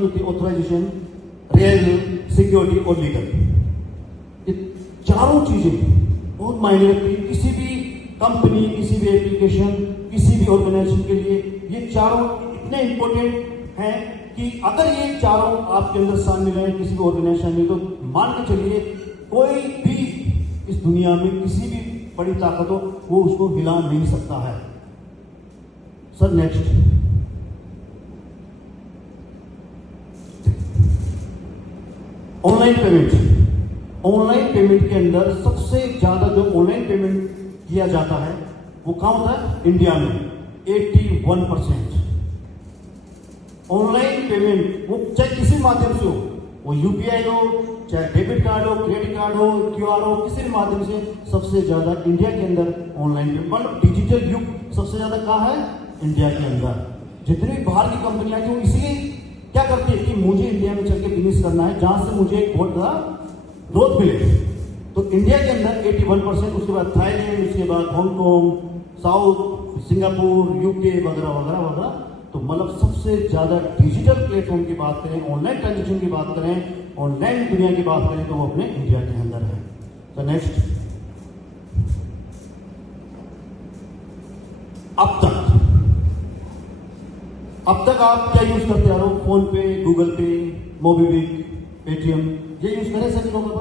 नहीं होती, authorisation, real, security और लीगल। ये चारों चीजें बहुत मायने रखती है किसी भी कंपनी, किसी भी एप्लीकेशन, किसी भी ऑर्गेनाइजेशन के लिए। ये चारों इतने इंपॉर्टेंट हैं कि अगर ये चारों आपके अंदर शामिल है किसी भी ऑर्गेनाइजेशन में, तो मान के चलिए कोई भी इस दुनिया में किसी भी बड़ी ताकत हो, वो उसको हिला नहीं सकता है। Sir next, online payment. Online payment के अंदर सबसे ज्यादा जो ऑनलाइन पेमेंट किया जाता है वो कहां होता है? इंडिया में 81%। ऑनलाइन पेमेंट वो चाहे किसी माध्यम से हो, वो यूपीआई हो, चाहे डेबिट कार्ड हो, क्रेडिट कार्ड हो, क्यूआर हो, किसी भी माध्यम से सबसे ज्यादा इंडिया के अंदर ऑनलाइन पेमेंट, मतलब डिजिटल युग सबसे ज्यादा कहां है? इंडिया के अंदर। जितनी भी बाहर की कंपनियां थी वो इसलिए क्या करती है कि मुझे इंडिया में चल के बिजनेस करना है जहां से मुझे एक बहुत बड़ा ग्रोथ मिले। तो इंडिया के अंदर 81%, उसके बाद थाईलैंड, उसके बाद हांगकांग, साउथ, सिंगापुर, यूके वगैरह वगैरह वगैरह। तो मतलब सबसे ज्यादा डिजिटल प्लेटफॉर्म की बात करें, ऑनलाइन ट्रांजेक्शन की बात करें, ऑनलाइन दुनिया की बात करें, तो वो अपने इंडिया के अंदर है। तो नेक्स्ट, अब तक आप क्या यूज करते आ रहे हो? फोन पे, गूगल पे, मोबीक्विक, पेटीएम, ये यूज करें सभी लोगों का?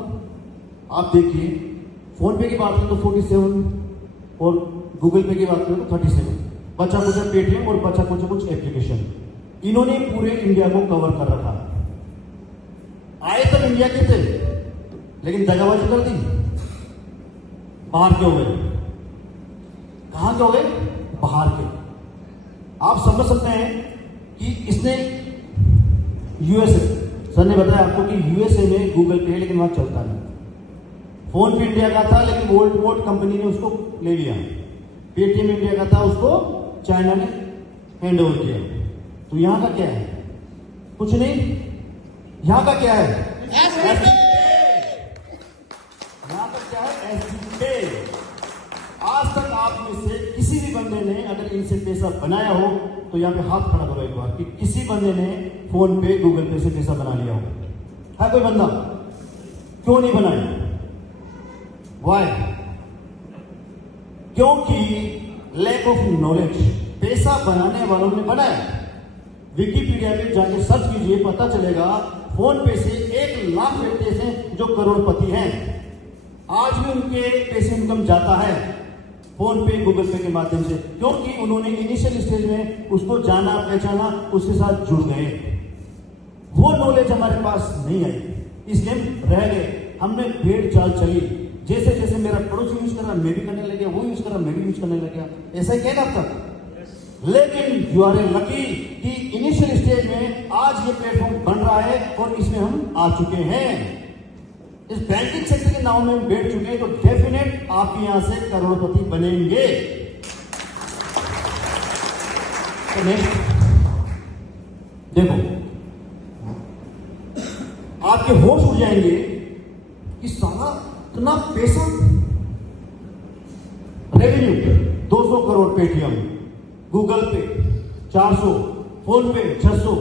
आप देखिए, फोन पे की बात करें तो 47 और गूगल पे की बात करें तो 37। बचा कुछ पेटीएम और बचा कुछ एप्लीकेशन। इन्होंने पूरे इंडिया को कवर कर रखा। आए तक इंडिया के थे, लेकिन दगाबाजी कर दी, बाहर के हो गए। कहां के हो गए? बाहर के। आप समझ सकते हैं कि इसने यूएसए, सर ने बताया आपको कि यूएसए में गूगल पे है लेकिन वहां चलता नहीं। फोन पे इंडिया का था लेकिन वोल्ट कंपनी ने उसको ले लिया। पेटीएम इंडिया का था, उसको चाइना ने हैंड ओवर किया। तो यहां का क्या है? कुछ नहीं। यहां का क्या है? यहां का क्या है? एसबी पे। आज तक आप में से किसी भी बंदे ने अगर इनसे पैसा बनाया हो तो यहां पे हाथ खड़ा करो एक बार कि किसी बंदे ने फोन पे, गूगल पे से पैसा बना लिया हो। है कोई बंदा? क्यों नहीं बनाया? वाई? क्योंकि लैक ऑफ नॉलेज। पैसा बनाने वालों ने बनाया। विकिपीडिया में जाके सर्च कीजिए, पता चलेगा फोन पे से 1 लाख व्यक्ति हैं जो करोड़पति हैं। आज भी उनके पैसे इनकम जाता है फोन पे, गूगल पे के माध्यम से, क्योंकि उन्होंने इनिशियल स्टेज में उसको जाना, पहचाना, उसके साथ जुड़ गए। वो नॉलेज हमारे पास नहीं आई, इसलिए हम रह गए। हमने भेड़ चाल चली, जैसे जैसे मेरा पड़ोसी यूज कर रहा मैं भी करने लग गया, वो यूज कर रहा मैं भी यूज करने लग गया। ऐसा ही क्या था? लेकिन यू आर ए लकी कि इनिशियल स्टेज में आज ये प्लेटफॉर्म बन रहा है और इसमें हम आ चुके हैं। इस बैंकिंग सेक्टर के नाम में हम बैठ चुके हैं, तो डेफिनेट आप यहां से करोड़पति बनेंगे। तो नेक्स्ट देखो, आपके होश उड़ जाएंगे कि सारा इतना पैसा, रेवेन्यू 200 करोड़ पेटीएम, गूगल पे 400, फोन पे 600,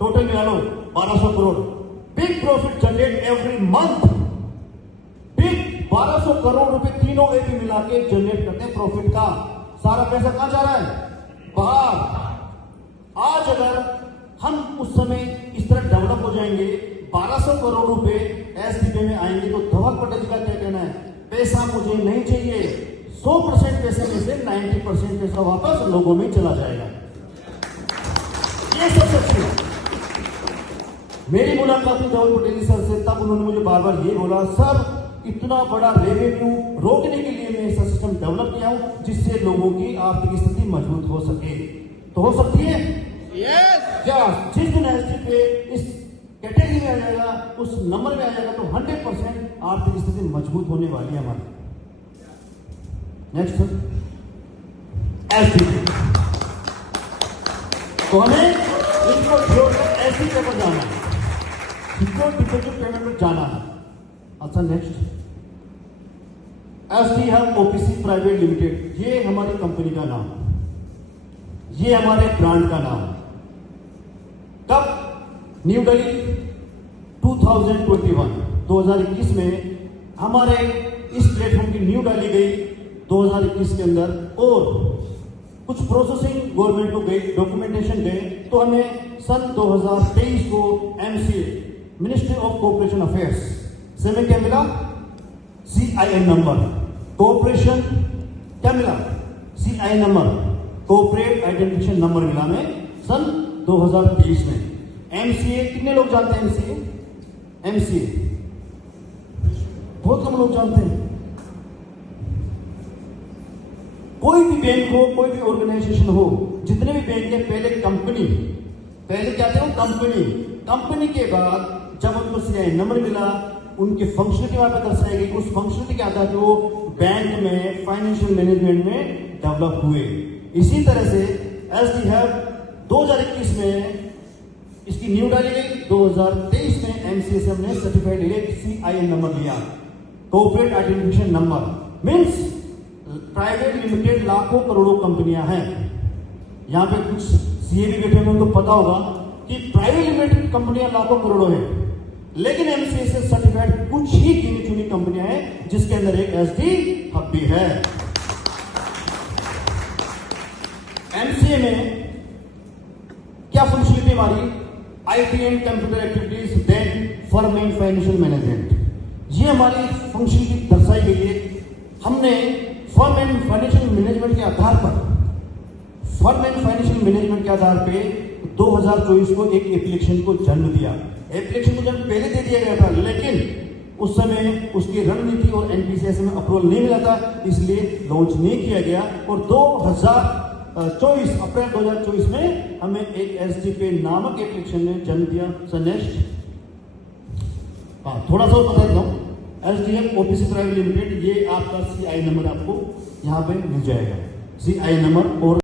टोटल मिला लो 1200 crore. Big profit generate every month. Big 1200 crore रुपए तीनों एपी मिला के जनरेट करते हैं प्रॉफिट का। सारा पैसा कहां जा रहा है? बाहर। आज अगर हम उस समय इस तरह डेवलप हो जाएंगे, 1200 करोड़ रुपए एसडीपी में आएंगे, तो धवल पटेल का क्या कहना है? पैसा मुझे नहीं चाहिए, 100% पैसे में से 90% पैसा वापस लोगों में चला जाएगा। ये सब सच है। मेरी मुलाकात हुई धवल पटेल सर से, तब उन्होंने मुझे बार बार ये बोला, सर इतना बड़ा रेवेन्यू रोकने के लिए मैं ऐसा सिस्टम डेवलप किया हूं जिससे लोगों की आर्थिक स्थिति मजबूत हो सके। तो हो सकती है? क्या जिस दिन एसडीपी इस कैटेगरी में आ जाएगा, उस नंबर में आ जाएगा, तो 100% आर्थिक स्थिति मजबूत होने वाली है हमारी। नेक्स्ट एसडीपी, तो हमें इनको छोड़कर एसडीपी पर जाना है, डिजिटल पेमेंट पर जाना है। अच्छा next, SD health OPC private limited, ये हमारी कंपनी का नाम, ये हमारे ब्रांड का नाम। कब न्यू दिल्ली 2021 में हमारे इस प्लेटफॉर्म की न्यू डाली गई 2021 के अंदर, और कुछ प्रोसेसिंग गवर्नमेंट को गई, डॉक्यूमेंटेशन गए, तो हमें सन 2023 को MCA ministry of cooperation affairs से हमें क्या मिला? CIN नंबर, कोऑपरेशन क्या मिला? CIN number, cooperate identification number मिला हमें सन 2023 में। MCA कितने लोग जानते हैं? MCA बहुत कम लोग जानते हैं। कोई भी बैंक हो, कोई भी ऑर्गेनाइजेशन हो, जितने भी बैंक है, पहले कंपनी, पहले क्या थे वो कंपनी के बाद जब उनको CIN नंबर मिला, उनकी फंक्शनलिटी वहां पर दर्शाई गई, उस फंक्शनलिटी के आधार पर वो बैंक में फाइनेंशियल मैनेजमेंट में डेवलप हुए। इसी तरह से SDHub 2021 में इसकी न्यू डाली गई, 2023 में MCA से हमने सर्टिफाइड CIN नंबर लिया, corporate identification number. Means private limited लाखों करोड़ों कंपनियां हैं। यहां पे कुछ CA भी बैठे होंगे, उनको पता होगा कि प्राइवेट लिमिटेड कंपनियां लाखों करोड़ों हैं, लेकिन MCA से सर्टिफाइड कुछ ही गिनी चुनी कंपनियां हैं, जिसके अंदर एक SDHub भी है। MCA में क्या फंक्शनलिटी हमारी? IT and computer activities, then firm and financial management, ये हमारी फंक्शनलिटी दर्शाई गई है। हमने फर्म एंड फाइनेंशियल मैनेजमेंट के आधार पर 2024 को एक एप्लीकेशन को जन्म दिया। एप्लीकेशन को जन्म पहले दे दिया गया था, लेकिन उस समय उसकी रणनीति और NPCI में अप्रूवल नहीं मिला था, इसलिए लॉन्च नहीं किया गया। और अप्रैल 2024 में हमें एक SDPay नामक एप्लीकेशन ने जन्म दिया। सर नेक्स्ट, थोड़ा सा बता देता हूँ। SDHub OPC प्राइवेट लिमिटेड, ये आपका CIN नंबर आपको यहाँ पे मिल जाएगा, CIN नंबर। और